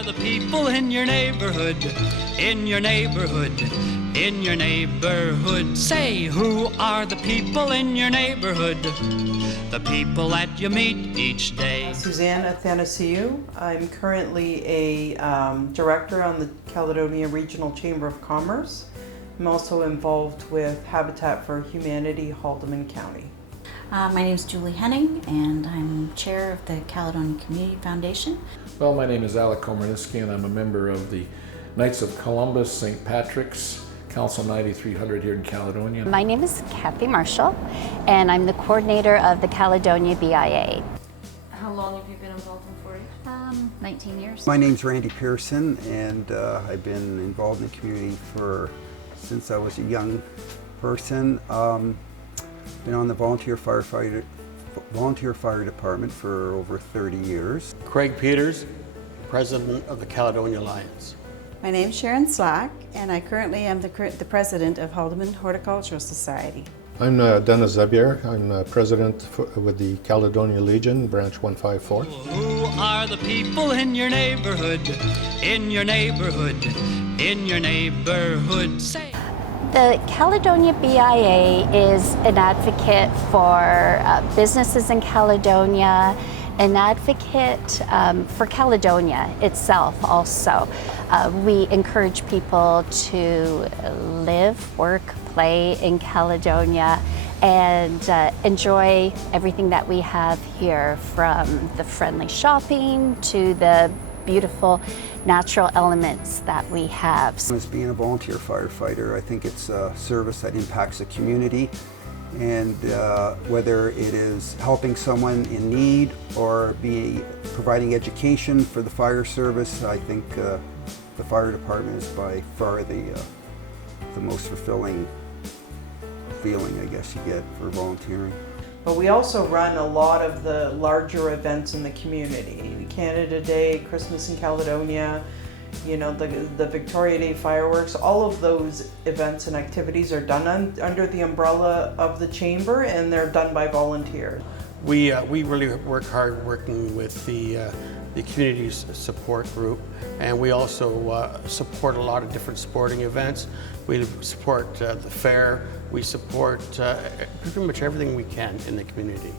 are the people in your neighborhood, in your neighborhood, in your neighborhood? Say, who are the people in your neighborhood? The people that you meet each day. Suzanne Athanasiou. I'm currently a director on the Caledonia Regional Chamber of Commerce. I'm also involved with Habitat for Humanity, Haldimand County. My name is Julie Henning, and I'm chair of the Caledonia Community Foundation. Well, my name is Alec Komarniski, and I'm a member of the Knights of Columbus, St. Patrick's, Council 9300 here in Caledonia. My name is Kathy Marshall, and I'm the coordinator of the Caledonia BIA. How long have you been involved in 4-H? 19 years. My name's Randy Pearson, and I've been involved in the community since I was a young person. Been on the volunteer fire department for over 30 years. Craig Peters, president of the Caledonia Alliance. My name's Sharon Slack, and I currently am the president of Haldimand Horticultural Society. I'm Dennis Zebier. I'm president with the Caledonia Legion, Branch 154. Who are the people in your neighborhood, in your neighborhood, in your neighborhood? Say. The Caledonia BIA is an advocate for businesses in Caledonia, an advocate for Caledonia itself also. We encourage people to live, work, play in Caledonia and enjoy everything that we have here, from the friendly shopping to the beautiful natural elements that we have. As being a volunteer firefighter, I think it's a service that impacts the community, and whether it is helping someone in need or providing education for the fire service, I think the fire department is by far the most fulfilling feeling, I guess, you get for volunteering. But we also run a lot of the larger events in the community. Canada Day, Christmas in Caledonia, you know, the Victoria Day fireworks. All of those events and activities are done under the umbrella of the Chamber, and they're done by volunteers. We really work hard working with the community support group, and we also support a lot of different sporting events. We support the fair. We support pretty much everything we can in the community.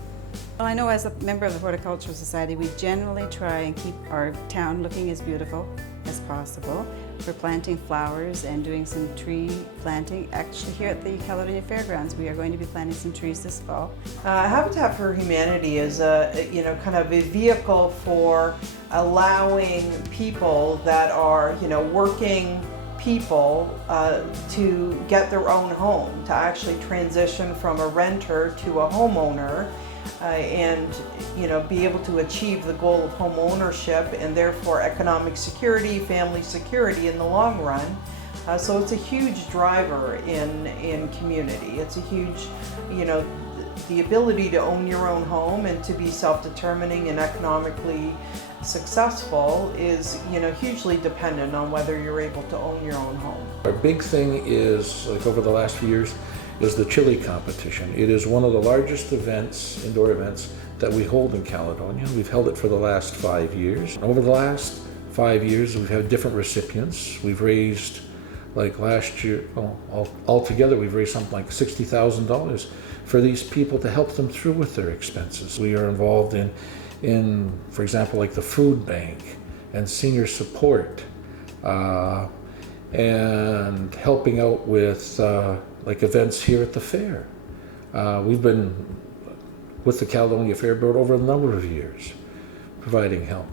Well, I know as a member of the Horticultural Society, we generally try and keep our town looking as beautiful as possible. We're planting flowers and doing some tree planting. Actually, here at the Caledonia Fairgrounds, we are going to be planting some trees this fall. Habitat for Humanity is kind of a vehicle for allowing people that are, working people to get their own home, to actually transition from a renter to a homeowner, and be able to achieve the goal of home ownership and therefore economic security, family security in the long run. So it's a huge driver in community. It's a huge, the ability to own your own home and to be self-determining and economically successful is, hugely dependent on whether you're able to own your own home. Our big thing is, like over the last few years, is the chili competition. It is one of the largest events, indoor events, that we hold in Caledonia. We've held it for the last 5 years. Over the last 5 years, we've had different recipients. We've raised, like last year, altogether we've raised something like $60,000 for these people to help them through with their expenses. We are involved in, for example, like the food bank and senior support, and helping out with like events here at the fair. We've been with the Caledonia Fair Board over a number of years, providing help.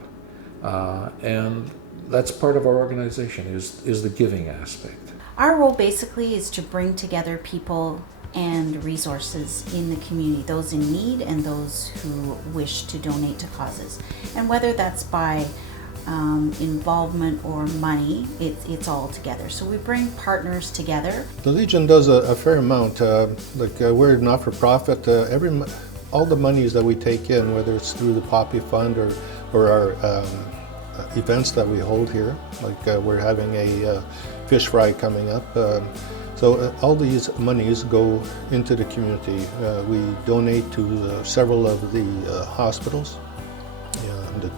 And that's part of our organization, is the giving aspect. Our role basically is to bring together people and resources in the community, those in need and those who wish to donate to causes. And whether that's by involvement or money, it's all together. So we bring partners together. The Legion does a fair amount. We're not-for-profit. All the monies that we take in, whether it's through the Poppy Fund or our events that we hold here, like we're having a fish fry coming up. So all these monies go into the community. We donate to several of the hospitals, the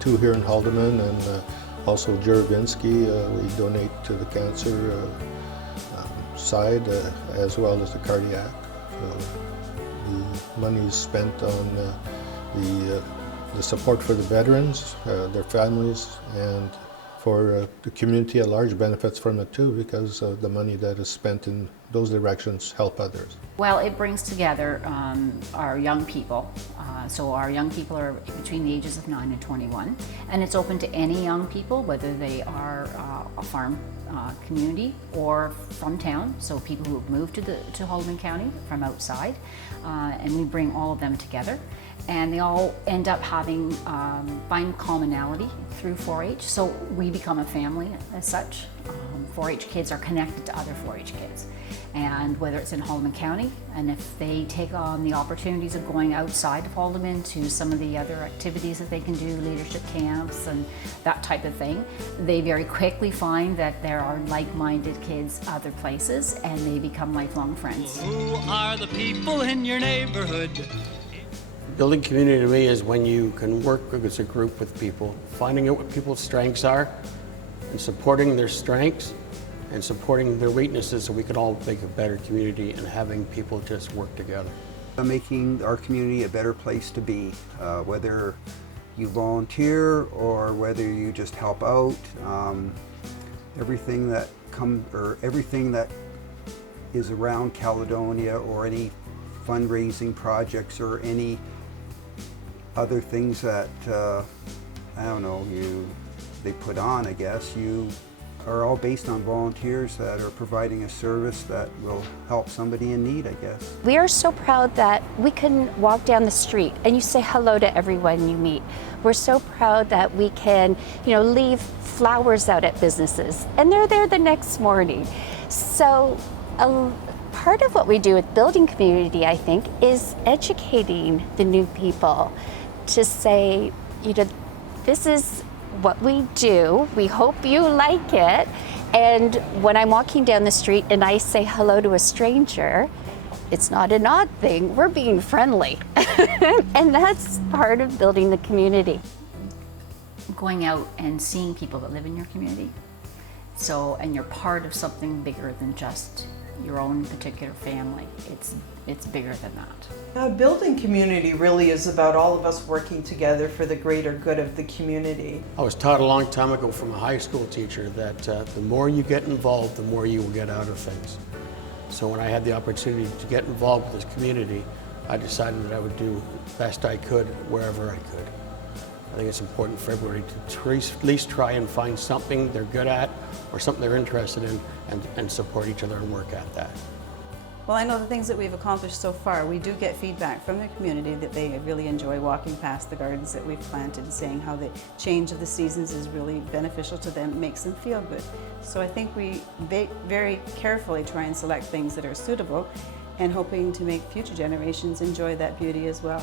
two here in Haldimand, and Also Juravinsky, we donate to the cancer side as well as the cardiac. The money is spent on the support for the veterans, their families, and for the community at large benefits from it too, because the money that is spent in those directions help others. Well, it brings together our young people. So our young people are between the ages of 9 and 21, and it's open to any young people, whether they are a farm community or from town. So people who have moved to Haldimand County from outside, and we bring all of them together. And they all end up having find commonality through 4-H, so we become a family as such. 4-H kids are connected to other 4-H kids, and whether it's in Haldimand County, and if they take on the opportunities of going outside of Haldimand to some of the other activities that they can do, leadership camps and that type of thing, they very quickly find that there are like-minded kids other places, and they become lifelong friends. Who are the people in your neighborhood? Building community to me is when you can work as a group with people, finding out what people's strengths are and supporting their strengths and supporting their weaknesses so we can all make a better community and having people just work together. Making our community a better place to be, whether you volunteer or whether you just help out, everything that is around Caledonia, or any fundraising projects or any other things that I don't know, they put on, I guess, you are all based on volunteers that are providing a service that will help somebody in need, I guess. We are so proud that we can walk down the street and you say hello to everyone you meet. We're so proud that we can, leave flowers out at businesses and they're there the next morning. So part of what we do with building community, I think, is educating the new people to say, this is what we do. We hope you like it. And when I'm walking down the street and I say hello to a stranger, it's not an odd thing. We're being friendly. And that's part of building the community. Going out and seeing people that live in your community. So, and you're part of something bigger than just your own particular family. It's bigger than that. Building community really is about all of us working together for the greater good of the community. I was taught a long time ago from a high school teacher that the more you get involved, the more you will get out of things. So when I had the opportunity to get involved with this community, I decided that I would do the best I could wherever I could. I think it's important for everybody to at least try and find something they're good at or something they're interested in and support each other and work at that. Well, I know the things that we've accomplished so far. We do get feedback from the community that they really enjoy walking past the gardens that we've planted, saying how the change of the seasons is really beneficial to them, makes them feel good. So I think we very carefully try and select things that are suitable and hoping to make future generations enjoy that beauty as well.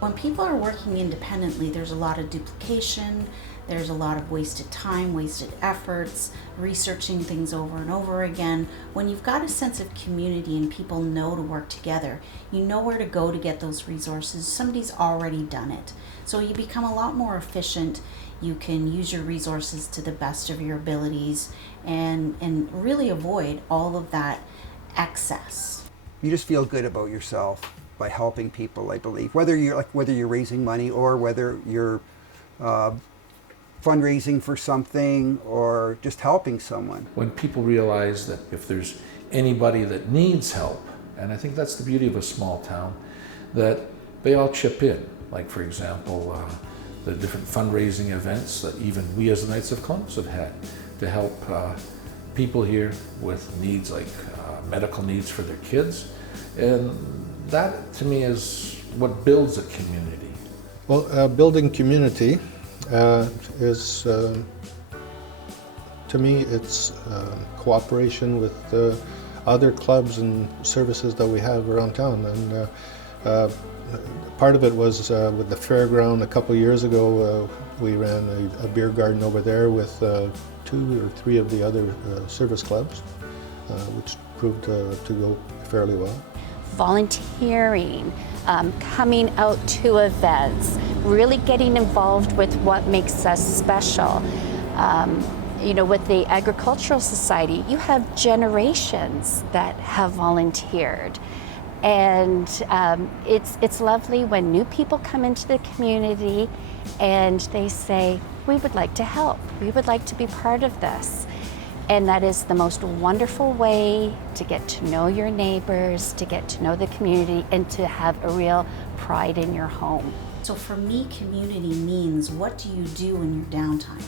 When people are working independently, there's a lot of duplication, there's a lot of wasted time, wasted efforts, researching things over and over again. When you've got a sense of community and people know to work together, you know where to go to get those resources. Somebody's already done it. So you become a lot more efficient. You can use your resources to the best of your abilities and really avoid all of that excess. You just feel good about yourself by helping people, I believe. Whether you're raising money or whether you're fundraising for something or just helping someone. When people realize that if there's anybody that needs help, and I think that's the beauty of a small town, that they all chip in. Like, for example, the different fundraising events that even we as the Knights of Columbus have had to help people here with needs like medical needs for their kids. And that, to me, is what builds a community. Well, building community is, to me, it's cooperation with other clubs and services that we have around town. And part of it was with the fairground a couple years ago. We ran a beer garden over there with 2 or 3 of the other service clubs, which proved to go fairly well. Volunteering, coming out to events, really getting involved with what makes us special. You know, with the Agricultural Society, you have generations that have volunteered. And it's lovely when new people come into the community and they say, we would like to help, we would like to be part of this. And that is the most wonderful way to get to know your neighbors, to get to know the community, and to have a real pride in your home. So for me, community means, what do you do in your downtime?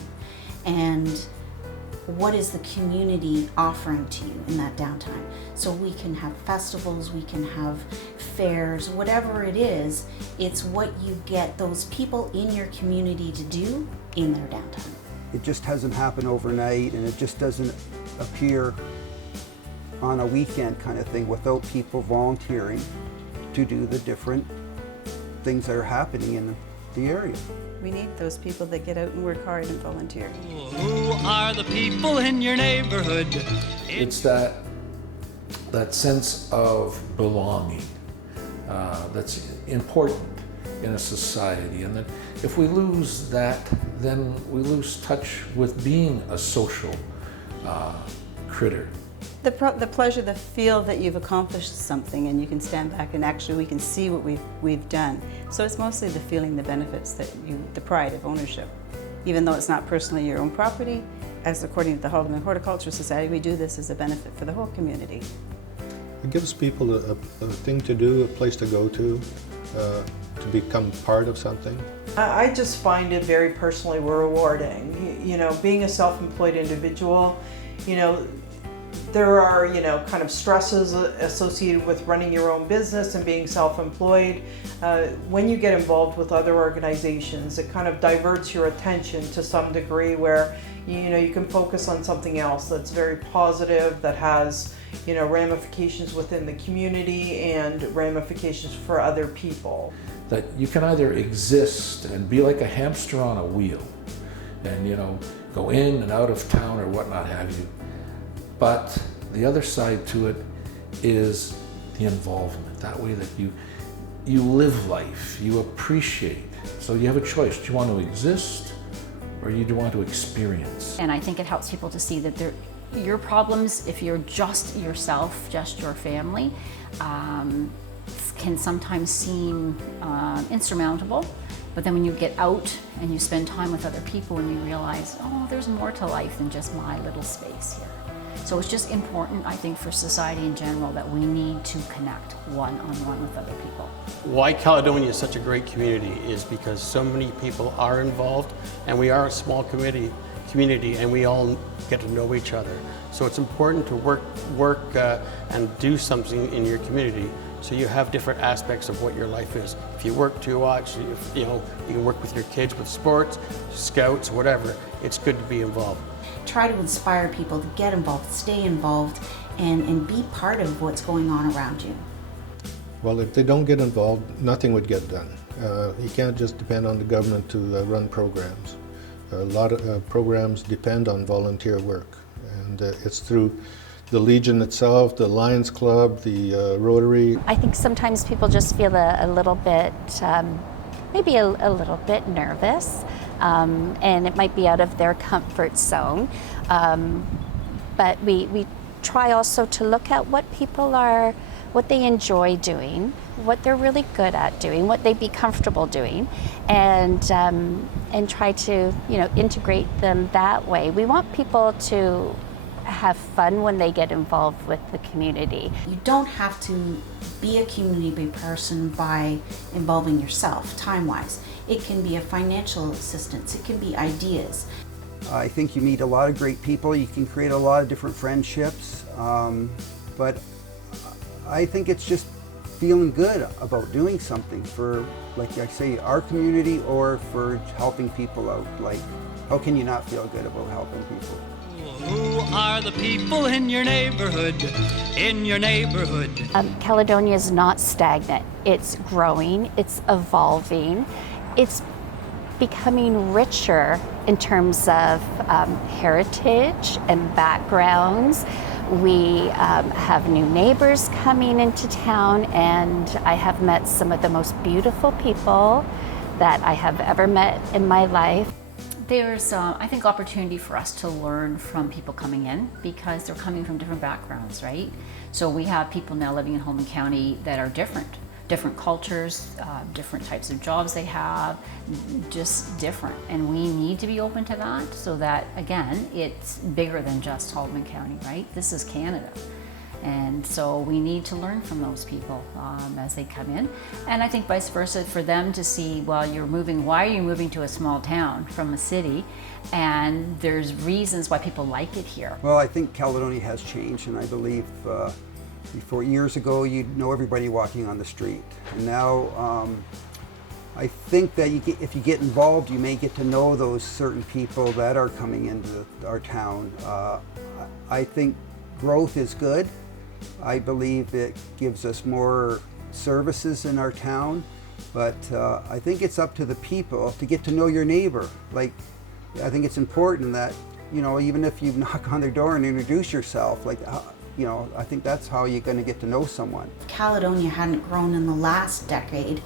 And what is the community offering to you in that downtime? So we can have festivals, we can have fairs, whatever it is, it's what you get those people in your community to do in their downtime. It just hasn't happened overnight, and it just doesn't appear on a weekend kind of thing without people volunteering to do the different things that are happening in the area. We need those people that get out and work hard and volunteer. Who are the people in your neighborhood? It's that sense of belonging that's important in a society, and that if we lose that, then we lose touch with being a social critter. The pleasure, the feel that you've accomplished something and you can stand back and actually we can see what we've done. So it's mostly the feeling, the benefits, the pride of ownership. Even though it's not personally your own property, as according to the Haldimand Horticultural Society, we do this as a benefit for the whole community. It gives people a thing to do, a place to go to become part of something. I just find it very personally rewarding. You know, being a self-employed individual, you know, there are, you know, kind of stresses associated with running your own business and being self-employed. When you get involved with other organizations, it kind of diverts your attention to some degree where, you know, you can focus on something else that's very positive, that has, you know, ramifications within the community and ramifications for other people. That you can either exist and be like a hamster on a wheel and, you know, go in and out of town or whatnot have you. But the other side to it is the involvement. That way that you live life, you appreciate. So you have a choice. Do you want to exist or do you want to experience? And I think it helps people to see that your problems, if you're just yourself, just your family, can sometimes seem insurmountable. But then when you get out and you spend time with other people and you realize, oh, there's more to life than just my little space here. So it's just important, I think, for society in general that we need to connect one-on-one with other people. Why Caledonia is such a great community is because so many people are involved, and we are a small community and we all get to know each other. So it's important to work and do something in your community so you have different aspects of what your life is. If you work too much, you know, you can work with your kids with sports, scouts, whatever. It's good to be involved. Try to inspire people to get involved, stay involved, and be part of what's going on around you. Well, if they don't get involved, nothing would get done. You can't just depend on the government to run programs. A lot of programs depend on volunteer work, and it's through the Legion itself, the Lions Club, the Rotary. I think sometimes people just feel a little bit, maybe a little bit nervous, and it might be out of their comfort zone. But we try also to look at what people are, what they enjoy doing, what they're really good at doing, what they'd be comfortable doing, and try to, you know, integrate them that way. We want people to have fun when they get involved with the community. You don't have to be a community person by involving yourself, time-wise. It can be a financial assistance, it can be ideas. I think you meet a lot of great people, you can create a lot of different friendships, but I think it's just feeling good about doing something for, like I say, our community or for helping people out. Like, how can you not feel good about helping people? Who are the people in your neighborhood? In your neighborhood. Caledonia is not stagnant. It's growing, it's evolving, it's becoming richer in terms of heritage and backgrounds. We have new neighbors coming into town, and I have met some of the most beautiful people that I have ever met in my life. There's, I think, opportunity for us to learn from people coming in because they're coming from different backgrounds, right? So we have people now living in Haldimand County that are different cultures, different types of jobs they have, just different. And we need to be open to that so that, again, it's bigger than just Haldimand County, right? This is Canada. And so we need to learn from those people as they come in. And I think vice versa for them to see, well, why are you moving to a small town from a city? And there's reasons why people like it here. Well, I think Caledonia has changed, and I believe before years ago, you'd know everybody walking on the street. And now, I think that if you get involved, you may get to know those certain people that are coming into our town. I think growth is good. I believe it gives us more services in our town, but I think it's up to the people to get to know your neighbor. Like, I think it's important that, you know, even if you knock on their door and introduce yourself, like, you know, I think that's how you're going to get to know someone. If Caledonia hadn't grown in the last decade,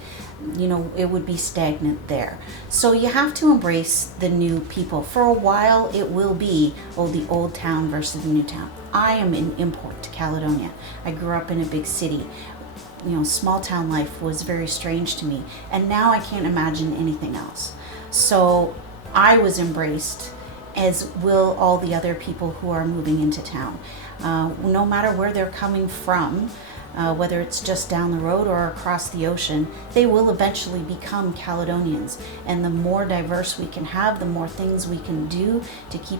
you know, it would be stagnant there. So you have to embrace the new people. For a while, it will be, the old town versus the new town. I am an import to Caledonia. I grew up in a big city. You know, small town life was very strange to me, and now I can't imagine anything else. So I was embraced, as will all the other people who are moving into town. No matter where they're coming from, whether it's just down the road or across the ocean, they will eventually become Caledonians. And the more diverse we can have, the more things we can do to keep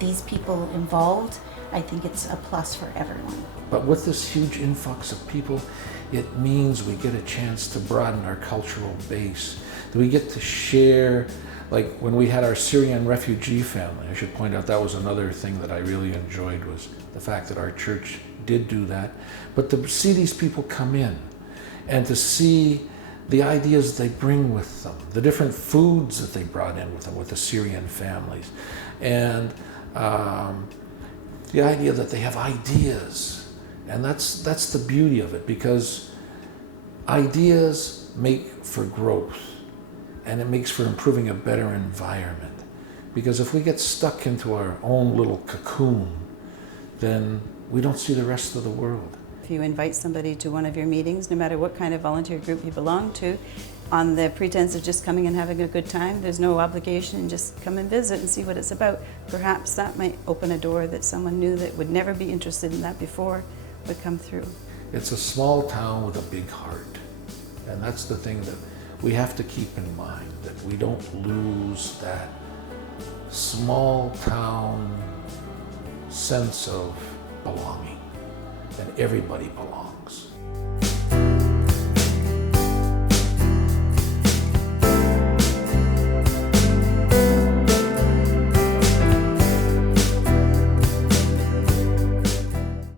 these people involved, I think it's a plus for everyone. But with this huge influx of people, it means we get a chance to broaden our cultural base. That we get to share, like when we had our Syrian refugee family, I should point out that was another thing that I really enjoyed, was the fact that our church did do that. But to see these people come in and to see the ideas they bring with them, the different foods that they brought in with them with the Syrian families, and the idea that they have ideas. And that's the beauty of it, because ideas make for growth, and it makes for improving a better environment. Because if we get stuck into our own little cocoon, then we don't see the rest of the world. If you invite somebody to one of your meetings, no matter what kind of volunteer group you belong to, on the pretense of just coming and having a good time, there's no obligation, just come and visit and see what it's about. Perhaps that might open a door that someone new that would never be interested in that before would come through. It's a small town with a big heart. And that's the thing that we have to keep in mind, that we don't lose that small town sense of belonging, and everybody belongs.